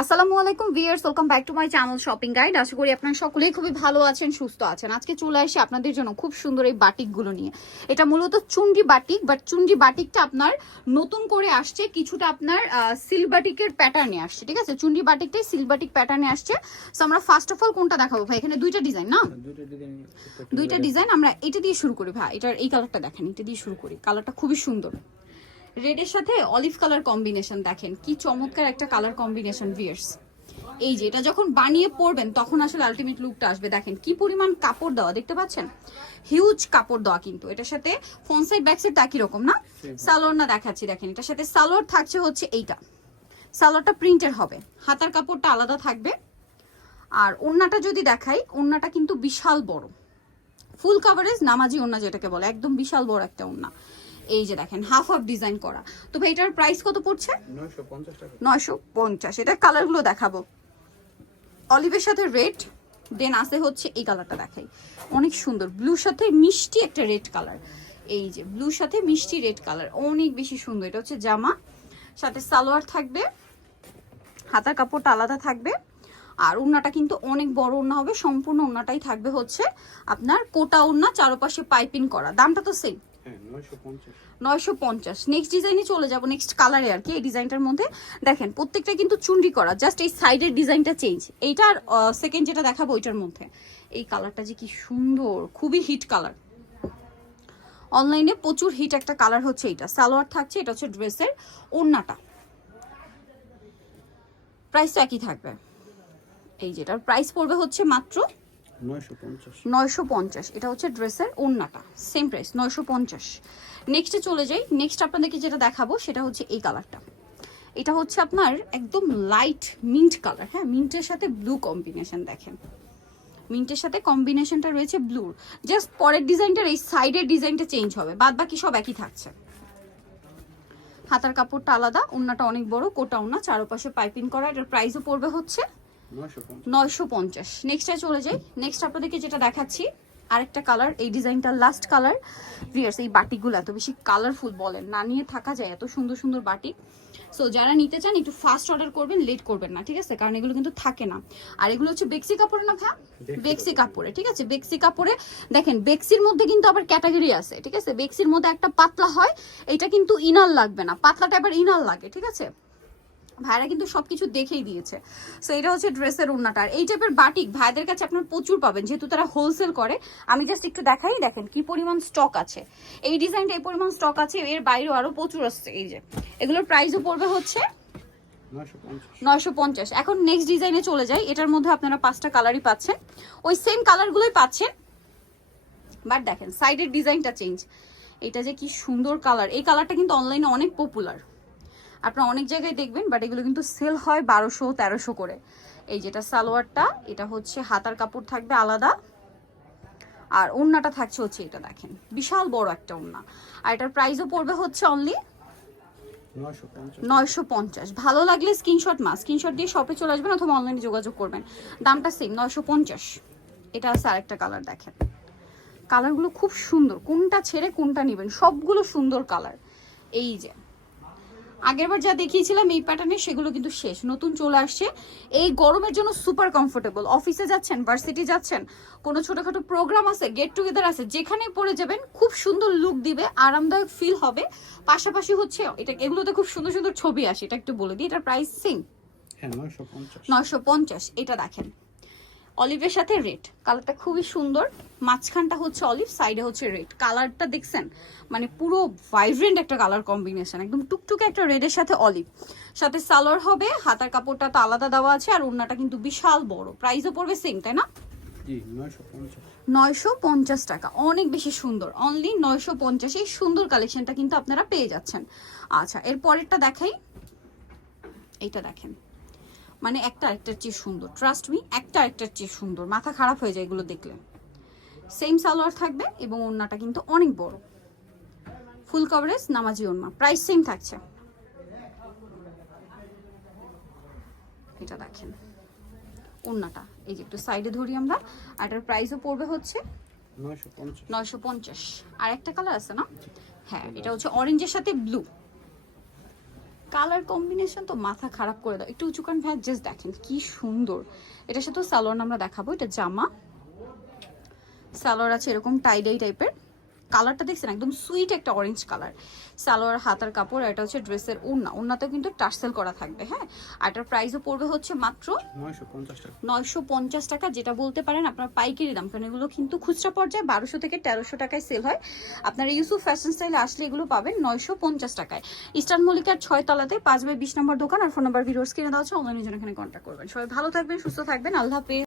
আসসালামু আলাইকুম viewers welcome back to my channel shopping guide. আশা করি আপনারা সকলেই খুবই ভালো আছেন সুস্থ আছেন। আজকে চলে আসি আপনাদের জন্য খুব সুন্দর এই বাটিকগুলো নিয়ে। এটা মূলত চুন্ডি বাটিক বাট চুন্ডি বাটিকটা আপনার নতুন করে আসছে কিছুটা আপনার সিল বাটিকের প্যাটার্নে আসছে ঠিক আছে? চুন্ডি বাটিকটাই সিল বাটিক প্যাটার্নে আসছে। সো আমরা ফার্স্ট অফ অল কোনটা দেখাবো ভাই? এখানে দুইটা ডিজাইন না? দুইটা ডিজাইন দুইটা ডিজাইন আমরা এটা দিয়ে শুরু করি ভাই। এটার এই কালারটা দেখেন এটা দিয়ে শুরু করি। কালারটা খুবই সুন্দর। রেডের সাথে অলিভ কালার কম্বিনেশন দেখেন কি চমৎকার একটা কালার কম্বিনেশন ভিয়ার্স এই যে এটা যখন বানিয়ে পরবেন তখন আসলে আলটিমেট লুকটা আসবে। দেখেন কি পরিমাণ কাপড় দেওয়া দেখতে পাচ্ছেন? হিউজ কাপড় দেওয়া কিন্তু। এটার সাথে ফোন সাইড ব্যাক সাইড একই রকম না? সালোয়ার না দেখাচ্ছি দেখেন এটার সাথে সালোয়ার থাকছে হচ্ছে এইটা। সালোয়ারটা প্রিন্টের হবে। হাতার কাপড়টা আলাদা থাকবে। আর ওন্নাটা যদি দেখাই ওন্নাটা কিন্তু বিশাল বড়। ফুল কাভারেজ নামাজি ওন্না যেটাকে বলে একদম বিশাল বড় একটা ওন্না। এই যে দেখেন হাফ হাফ ডিজাইন করা। তো ভাই এটার প্রাইস কত পড়ছে? নয়শো পঞ্চাশ টাকা। নয়শো পঞ্চাশ। এটা কালারগুলো দেখাবো। অলিভের সাথে রেড দেন আসে হচ্ছে এই কালারটা দেখাই। অনেক সুন্দর। ব্লুর সাথে মিষ্টি একটা রেড কালার এই যে ব্লুর সাথে মিষ্টি রেড কালার অনেক বেশি সুন্দর। এটা হচ্ছে জামা। সাথে সালোয়ার থাকবে। হাতার কাপড়টা আলাদা থাকবে। আর ওড়নাটা কিন্তু অনেক বড় ওড়না হবে। সম্পূর্ণ ওড়নাটাই থাকবে হচ্ছে আপনার কোটা ওড়না চারপাশে পাইপিং করা। দামটা তো সেম নয়শো পঞ্চাশ। নেক্সট ডিজাইনে চলে যাব নেক্সট কালারে আর কি, এই ডিজাইনটার মধ্যে। দেখেন, প্রত্যেকটা কিন্তু চুন্ডি করা জাস্ট এই সাইডের ডিজাইনটা চেঞ্জ এইটার সেকেন্ড যেটা দেখাবো, ওইটার মধ্যে। এই কালারটা যে কি সুন্দর, খুবই হিট কালার অনলাইনে প্রচুর হিট একটা কালার হচ্ছে এটা সালোয়ার থাকছে, এটা হচ্ছে ড্রেসের ওড়নাটা। প্রাইস তো একই থাকবে। এই যেটার প্রাইস পড়বে হচ্ছে মাত্র নয়শো পঞ্চাশ। এটা হচ্ছে ড্রেসের সেম প্রাইস নয়শো পঞ্চাশ। নেক্সটে চলে যাই। নেক্সট আপনাদেরকে যেটা সেটা হচ্ছে এই কালারটা এটা হচ্ছে আপনার একদম লাইট মিন্ট কালার হ্যাঁ? মিন্টের সাথে ব্লু কম্বিনেশন দেখেন। মিন্টের সাথে কম্বিনেশনটা রয়েছে ব্লুর জাস্ট পরের ডিজাইনটার এই সাইডের ডিজাইনটা চেঞ্জ হবে। সব একই থাকছে। হাতার কাপড়টা আলাদা, ওড়নাটা অনেক বড়, কোটা ওড়না, চারপাশে পাইপিং করা, এটার প্রাইসও পড়বে হচ্ছে নয়শো পঞ্চাশ। নেক্সটে চলে যাই। নেক্সট আপনাদেরকে যেটা দেখাচ্ছি আরেকটা কালার এই ডিজাইনটা লাস্ট কালার ভিয়ার্স এই বাটিকগুলো এত বেশি কালারফুল বলেন না নিয়ে থাকা যায় এত সুন্দর সুন্দর বাটিক সো যারা নিতে চান একটু ফাস্ট অর্ডার করবেন লেট করবেন না ঠিক আছে? কারণ এগুলো কিন্তু থাকে না। আর এগুলো হচ্ছে বেক্সি কাপড়ে না ভ্যা বেক্সি কাপড়ে। ঠিক আছে? বেক্সি কাপড়ে দেখেন বেক্সির মধ্যে কিন্তু আবার ক্যাটাগরি আছে ঠিক আছে? বেক্সির মধ্যে একটা পাতলা হয় এটা কিন্তু ইনার লাগবে না। পাতলাটা আবার ইনার লাগে ঠিক আছে? ভাইরা কিন্তু সবকিছু দেখেই দিয়েছে। সো এটা হচ্ছে ড্রেসের আর এই টাইপের বাটিক ভাইদের কাছে আপনার প্রচুর পাবেন যেহেতু তারা হোলসেল করে। আমি জাস্ট একটু দেখাই দেখেন কি পরিমাণ স্টক আছে। এই ডিজাইনটা এই পরিমাণ স্টক আছে এর বাইরেও আরও প্রচুর আসছে এই যে এগুলোর প্রাইসও পড়বে হচ্ছে নয়শো পঞ্চাশ। এখন নেক্সট ডিজাইনে চলে যাই। এটার মধ্যে আপনারা পাঁচটা কালারই পাচ্ছেন। ওই সেম কালারগুলোই পাচ্ছেন। বাট দেখেন সাইডের ডিজাইনটা চেঞ্জ এটা যে কি সুন্দর কালার এই কালারটা কিন্তু অনলাইনে অনেক পপুলার আপনারা অনেক জায়গায় দেখবেন বাট এগুলো কিন্তু সেল হয় বারোশো, তেরোশো করে। এই যেটা সালোয়ারটা, এটা হচ্ছে হাতার কাপড় থাকবে আলাদা। আর ওড়নাটা থাকছে হচ্ছে এটা দেখেন, বিশাল বড় একটা ওড়না আর এটার প্রাইসও পড়বে হচ্ছে অনলি নয়শো পঞ্চাশ। ভালো লাগলে স্ক্রিনশট মা স্ক্রিনশট দিয়ে শপে চলে আসবেন অথবা অনলাইনে যোগাযোগ করবেন। দামটা সেম নয়শো পঞ্চাশ। এটা আছে আরেকটা কালার দেখেন। কালারগুলো খুব সুন্দর, কোনটা ছেড়ে কোনটা নেবেন, সবগুলো সুন্দর কালার এই যে আগেরবার যা দেখিয়েছিলাম এই প্যাটার্নে সেগুলো কিন্তু শেষ। নতুন চলে আসছে। এই গরমের জন্য সুপার কমফোর্টেবল অফিসে যাচ্ছেন ভার্সিটি যাচ্ছেন কোনো ছোটখাটো প্রোগ্রাম আছে গেট টুগেদার আছে যেখানে পরে যাবেন খুব সুন্দর লুক দিবে আরামদায়ক ফিল হবে। পাশাপাশি হচ্ছে এটা এগুলোতে খুব সুন্দর সুন্দর ছবি আসে এটা একটু বলে দিই এটার প্রাইস হ্যাঁ নয়শো পঞ্চাশ এটা দেখেন। অলিভের সাথে রেড। কালারটা খুবই সুন্দর। মাঝখানটা হচ্ছে অলিভ সাইডে হচ্ছে রেড। কালারটা দেখছেন মানে পুরো ভাইব্রেন্ট একটা কালার কম্বিনেশন। একদম টুকটুকে একটা রেডের সাথে অলিভ। সাথে সালোয়ার হবে হাতার কাপড়টা তো আলাদা দেওয়া আছে আর ওড়নাটা কিন্তু বিশাল বড়। প্রাইসও পড়বে সেম তাই না? নয়শো পঞ্চাশ। টাকা। অনেক বেশি সুন্দর। অনলি নয়শো পঞ্চাশ এই সুন্দর কালেকশনটা কিন্তু আপনারা পেয়ে যাচ্ছেন। আচ্ছা এর পরেরটা দেখাই। এইটা দেখেন। মানে একটা আরেকটার চেয়ে সুন্দর। ট্রাস্ট মি একটা আরেকটার চেয়ে সুন্দর। মাথা খারাপ হয়ে যায় এগুলো দেখলে। সেম সালোয়ার থাকবে এবং ওড়নাটা কিন্তু অনেক বড়। ফুল কভারেজ নামাজি ওড়না। প্রাইস সেম থাকছে। এটা দেখেন। ওড়নাটা। এই যে একটু সাইডে ধরি আমরা। আর এটার প্রাইসও পড়বে হচ্ছে নয়শো পঞ্চাশ। আর একটা কালার আছে না? হ্যাঁ এটা হচ্ছে অরেঞ্জের সাথে ব্লু কালার কম্বিনেশন তো মাথা খারাপ করে দাও। একটু উঁচুকান ভাই জাস্ট দেখেন কি সুন্দর। এটার সাথে সালোয়ার আমরা দেখাবো, এটা জামা। সালোয়ার আছে এরকম টাইডাই টাইপের কালারটা দেখছেন? একদম সুইট একটা অরেঞ্জ কালার সালোয়ার হাতার কাপড় এটা হচ্ছে ড্রেসের ওড়না। ওড়নাতেও কিন্তু টার্সেল করা থাকবে হ্যাঁ? আর এটার প্রাইসও পড়বে হচ্ছে মাত্র নয়শো পঞ্চাশ টাকা। যেটা বলতে পারেন আপনার পাইকারি দাম কারণ এগুলো কিন্তু খুচরা পর্যায়ে বারোশো থেকে তেরোশো টাকায় সেল হয়। আপনারা ইউসুফ ফ্যাশন স্টাইলে আসলে এগুলো পাবেন নয়শো পঞ্চাশ টাকায়। ইস্টার্ন মল্লিকার ছয় তলাতে পাঁচ বাই বিশ নম্বর দোকান আর ফোন নাম্বার ভিডিওস কিনে দেওয়া হচ্ছে অনলাইনের জন্য এখানে কন্ট্যাক্ট করবেন। সবাই ভালো থাকবেন সুস্থ থাকবেন আল্লাহ হাফেজ।